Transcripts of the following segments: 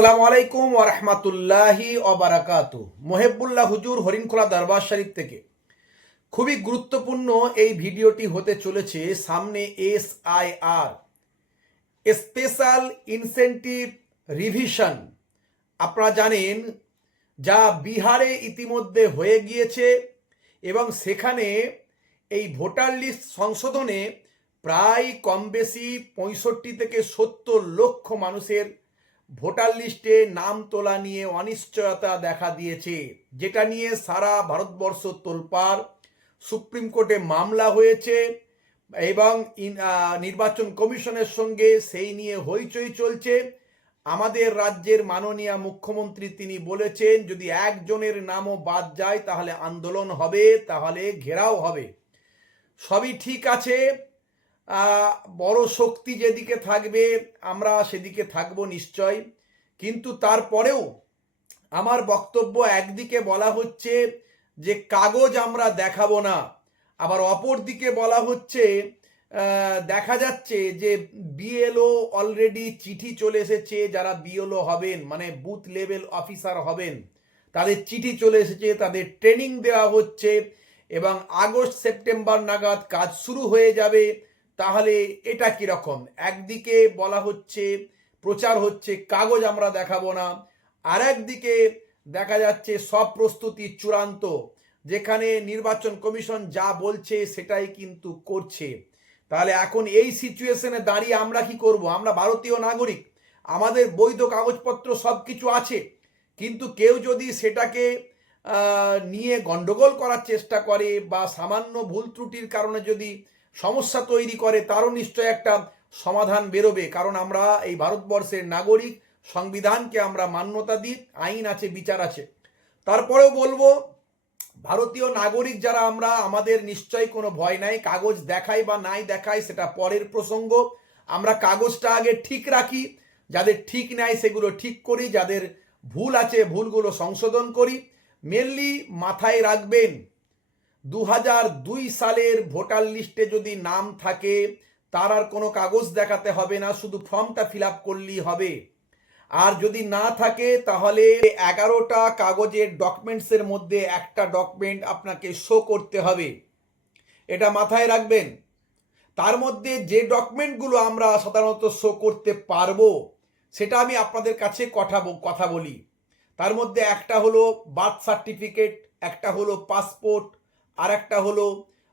আসসালামু আলাইকুম ওরহমতুল্লাহি অবারাকাতু মোহেবুল্লাহ হুজুর হরিণখোলা দরবার শরীফ থেকে। খুবই গুরুত্বপূর্ণ এই ভিডিওটি হতে চলেছে সামনে S I R. Special incentive revision. আপনারা জানেন, যা বিহারে ইতিমধ্যে হয়ে গিয়েছে এবং সেখানে এই ভোটার লিস্ট সংশোধনে প্রায় কম বেশি পঁয়ষট্টি থেকে সত্তর লক্ষ মানুষের ভোটার লিস্টে নাম তোলা নিয়ে অনিশ্চয়তা দেখা দিয়েছে, যেটা নিয়ে সারা ভারতবর্ষ তোলপাড়। সুপ্রিম কোর্টে মামলা হয়েছে এবং নির্বাচন কমিশনের সঙ্গে সেই নিয়ে হইচই চলছে। আমাদের রাজ্যের মাননীয় মুখ্যমন্ত্রী তিনি বলেছেন, যদি একজনের নামও বাদ যায় তাহলে আন্দোলন হবে, তাহলে ঘেরাও হবে। সবই ঠিক আছে বড় শক্তি যেদিকে থাকবে, আমরা সেদিকে থাকব নিশ্চয়। কিন্তু তারপরেও আমার বক্তব্য একদিকে বলা হচ্ছে যে কাগজ আমরা দেখাবো না। আবার অপর দিকে বলা হচ্ছে দেখা যাচ্ছে যে বিএলও অলরেডি চিঠি চলে এসেছে, যারা বিএলও হবেন মানে বুথ লেভেল অফিসার হবেন, তাদের চিঠি চলে এসেছে, তাদের ট্রেনিং দেওয়া হচ্ছে এবং আগস্ট, সেপ্টেম্বর নাগাদ কাজ শুরু হয়ে যাবে। তাহলে এটা কীরকম একদিকে বলা হচ্ছে, প্রচার হচ্ছে, কাগজ আমরা দেখাবো না। আর একদিকে দেখা যাচ্ছে, সব প্রস্তুতি চূড়ান্ত, যেখানে নির্বাচন কমিশন যা বলছে সেটাই কিন্তু করছে। তাহলে এখন এই সিচুয়েশনে দাঁড়িয়ে আমরা কি করব? আমরা ভারতীয় নাগরিক, আমাদের বৈধ কাগজপত্র সব কিছু আছে, কিন্তু কেউ যদি সেটাকে নিয়ে গন্ডগোল করার চেষ্টা করে বা সামান্য ভুল ত্রুটির কারণে যদি সমস্যা তৈরি করে, তারও নিশ্চয় একটা সমাধান বেরোবে। কারণ আমরা এই ভারতবর্ষের নাগরিক, সংবিধানকে আমরা মান্যতা দিই, আইন আছে, বিচার আছে। তারপরেও বলব, ভারতীয় নাগরিক যারা আমরা, আমাদের নিশ্চয় কোনো ভয় নাই, কাগজ দেখাই বা নাই দেখাই সেটা পরের প্রসঙ্গ। আমরা কাগজটা আগে ঠিক রাখি, যাদের ঠিক নাই সেগুলো ঠিক করি, যাদের ভুল আছে ভুলগুলো সংশোধন করি। মেনলি মাথায় রাখবেন দু সালের ভোটার লিস্টে যদি নাম থাকে, তার আর কোনো কাগজ দেখাতে হবে না, শুধু ফর্মটা ফিল আপ করলেই হবে। আর যদি না থাকে, তাহলে এগারোটা কাগজের ডকুমেন্টসের মধ্যে একটা ডকুমেন্ট আপনাকে শো করতে হবে। এটা মাথায় রাখবেন। তার মধ্যে যে ডকুমেন্টগুলো আমরা সাধারণত শো করতে পারব, সেটা আমি আপনাদের কাছে কথা কথা বলি। তার মধ্যে একটা হলো বার্থ সার্টিফিকেট, একটা হলো পাসপোর্ট আর একটা হলো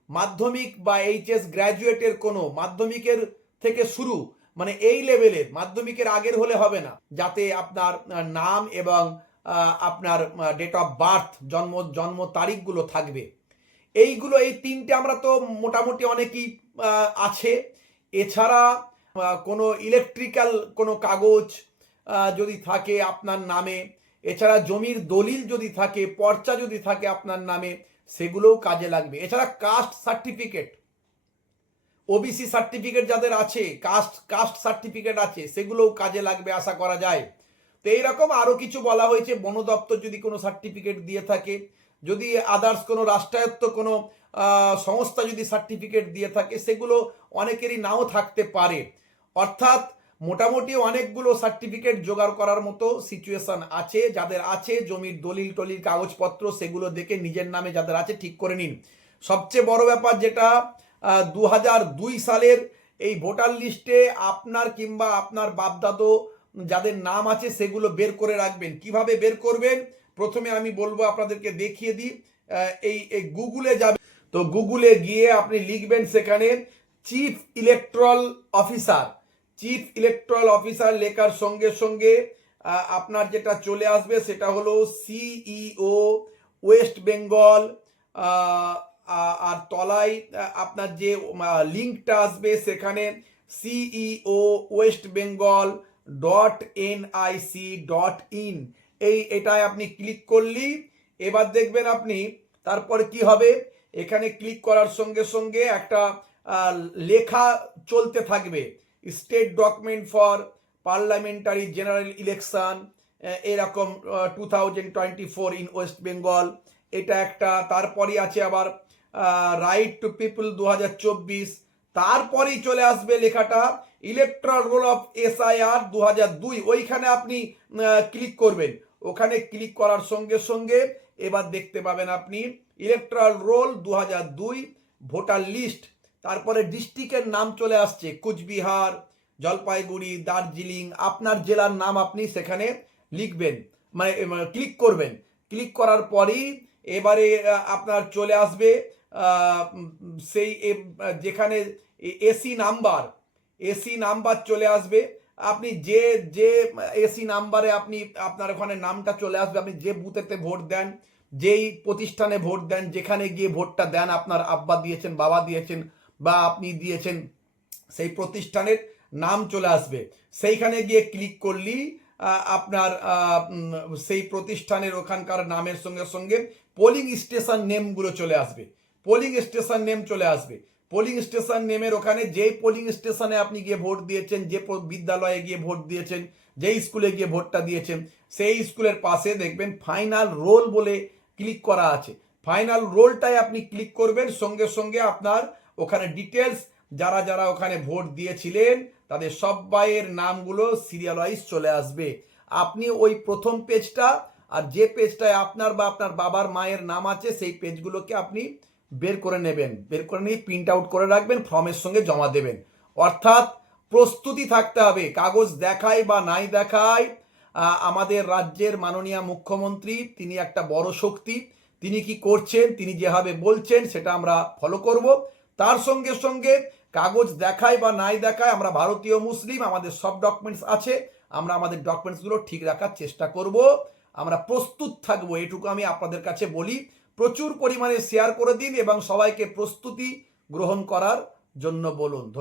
মাধ্যমিক বা এইচএস গ্র্যাজুয়েটের কোনো মাধ্যমিকের থেকে শুরু মানে এই লেভেলের, মাধ্যমিকের আগের হলে হবে না, যাতে আপনার নাম এবং আপনার ডেট অফ বার্থ জন্ম জন্ম তারিখগুলো থাকবে। এইগুলো, এই তিনটে আমরা তো মোটামুটি অনেকই আছে। এছাড়া কোনো ইলেকট্রিক্যাল কোনো কাগজ যদি থাকে আপনার নামে, এছাড়া জমির দলিল যদি থাকে, পর্চা যদি থাকে আপনার নামে সেগুলোও কাজে লাগবে। এছাড়া কাস্ট সার্টিফিকেট ওবিসি সার্টিফিকেট যাদের আছে কাস্ট কাস্ট সার্টিফিকেট আছে, সেগুলোও কাজে লাগবে আশা করা যায়। তো এইরকম আরও কিছু বলা হয়েছে, বন দপ্তর যদি কোনো সার্টিফিকেট দিয়ে থাকে, যদি আদার্স কোনো রাষ্ট্রায়ত্ত কোনো সংস্থা যদি সার্টিফিকেট দিয়ে থাকে, সেগুলো অনেকেরই নাও থাকতে পারে। অর্থাৎ মোটামুটি অনেকগুলো সার্টিফিকেট জোগাড় করার মতো সিচুয়েশন আছে, যাদের আছে, জমির দলিল টলিল কাগজপত্র, সেগুলো দেখে নিজের নামে যাদের আছে ঠিক করে নিন। সবচেয়ে বড় ব্যাপার যেটা দু সালের এই ভোটার লিস্টে আপনার কিংবা আপনার বাপদাদো যাদের নাম আছে, সেগুলো বের করে রাখবেন। কীভাবে বের করবেন? প্রথমে আমি বলব আপনাদেরকে দেখিয়ে দিই এই এই গুগলে যাবে। তো গুগলে গিয়ে আপনি লিখবেন সেখানে chief electoral officer chief electoral officer লেখার সঙ্গে সঙ্গে আপনার যেটা চলে আসবে সেটা হলো সিইও ওয়েস্ট বেঙ্গল আর তলায় আপনার যে লিঙ্কটা আসবে সেখানে CEO west Bengal dot NIC dot in এই, এটায় আপনি ক্লিক করলেই এবার দেখবেন আপনি, তারপরে কি হবে? এখানে ক্লিক করার সঙ্গে সঙ্গে একটা লেখা চলতে থাকবে। State document for parliamentary general election এরকম two thousand twenty four in west Bengal এটা একটা তারপরে আছে আবার রাইট টু পিপল দু হাজার চব্বিশ তারপরেই চলে আসবে লেখাটা ইলেকট্রাল রোল অফ এসআইআর দু হাজার দুই ওইখানে আপনি ক্লিক করবেন। ওখানে ক্লিক করার সঙ্গে সঙ্গে এবার দেখতে পাবেন আপনি ইলেকট্রাল রোল দু হাজার দুই ভোটার লিস্ট তারপরে ডিস্ট্রিক্টের নাম চলে আসছে, কুচবিহার, জলপাইগুড়ি, দার্জিলিং, আপনার জেলার নাম আপনি সেখানে লিখবেন মানে ক্লিক করবেন। ক্লিক করার পরেই এবারে আপনার চলে আসবে সেই যেখানে এসি নাম্বার এসি নাম্বার চলে আসবে। আপনি যে যে এসি নাম্বারে আপনি, আপনার ওখানে নামটা চলে আসবে, আপনি যে বুথেতে ভোট দেন, যেই প্রতিষ্ঠানে ভোট দেন, যেখানে গিয়ে ভোটটা দেন, আপনার আব্বা দিয়েছেন, বাবা দিয়েছেন বা আপনি দিয়েছেন সেই প্রতিষ্ঠানের নাম চলে আসবে। সেইখানে গিয়ে ক্লিক করলেই আপনার সেই প্রতিষ্ঠানের ওখানকার নামের সঙ্গে সঙ্গে পোলিং স্টেশন নেমগুলো চলে আসবে। পোলিং স্টেশন নেম চলে আসবে। পোলিং স্টেশন নেমের ওখানে যেই পোলিং স্টেশনে আপনি গিয়ে ভোট দিয়েছেন, যে বিদ্যালয়ে গিয়ে ভোট দিয়েছেন যেই স্কুলে গিয়ে ভোটটা দিয়েছেন, সেই স্কুলের পাশে দেখবেন ফাইনাল রোল বলে ক্লিক করা আছে। ফাইনাল রোলটায় আপনি ক্লিক করবেন, সঙ্গে সঙ্গে আপনার ওখানে ডিটেলস যারা যারা ওখানে ভোট দিয়েছিলেন, তাদের সবাইয়ের নামগুলো সিরিয়াল ওয়াইজ চলে আসবে। আপনি ওই প্রথম পেজটা আর যে পেজটায় আপনার বা আপনার বাবার মায়ের নাম আছে, সেই পেজগুলোকে আপনি বের করে নেবেন। বের করে নিয়ে প্রিন্ট আউট করে রাখবেন ফর্মের সঙ্গে জমা দেবেন। অর্থাৎ প্রস্তুতি থাকতে হবে, কাগজ দেখায় বা নাই দেখায়। আমাদের রাজ্যের মাননীয় মুখ্যমন্ত্রী, তিনি একটা বড় শক্তি। তিনি কি করছেন, তিনি যেভাবে বলছেন, সেটা আমরা ফলো করব। তার সঙ্গে সঙ্গে কাগজ দেখায় বা নাই দেখায় আমরা ভারতীয় মুসলিম, আমাদের সব ডকুমেন্টস আছে, আমরা আমাদের ডকুমেন্টসগুলো ঠিক রাখার চেষ্টা করব। আমরা প্রস্তুত থাকব, এটুকু আমি আপনাদের কাছে বলি। প্রচুর পরিমাণে শেয়ার করে দিন এবং সবাইকে প্রস্তুতি গ্রহণ করার জন্য বলুন।